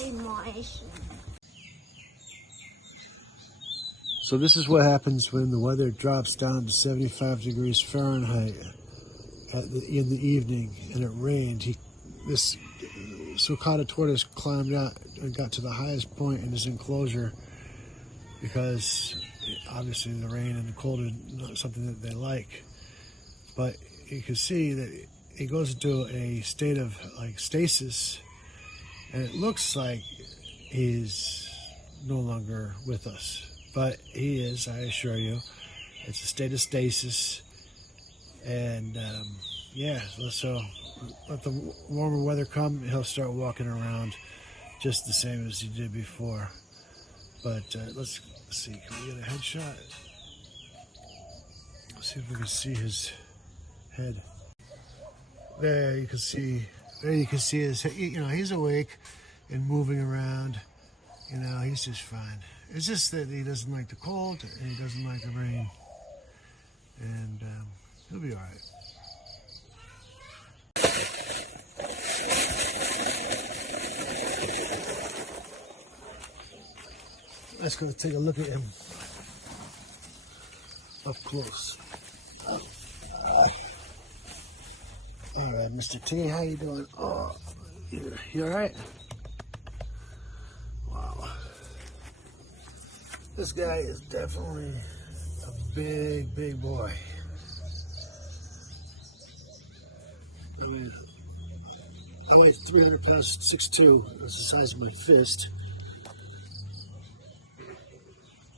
very moist. So this is what happens when the weather drops down to 75 degrees Fahrenheit in the evening and it rained. This Sulcata tortoise climbed out and got to the highest point in his enclosure because obviously the rain and the cold are not something that they like. But you can see that he goes into a state of like stasis, and it looks like he's no longer with us. But he is, I assure you. It's a state of stasis. And yeah, so let the warmer weather come, he'll start walking around just the same as he did before. But let's see, can we get a headshot? Let's see if we can see his head. There you can see his head. You know, he's awake and moving around. You know, he's just fine. It's just that he doesn't like the cold and he doesn't like the rain. And he'll be all right. Let's go take a look at him up close. All right, Mr. T, how you doing? Oh, you all right? Wow. This guy is definitely a big, big boy. I mean, I weigh 300 pounds, 6'2". That's the size of my fist.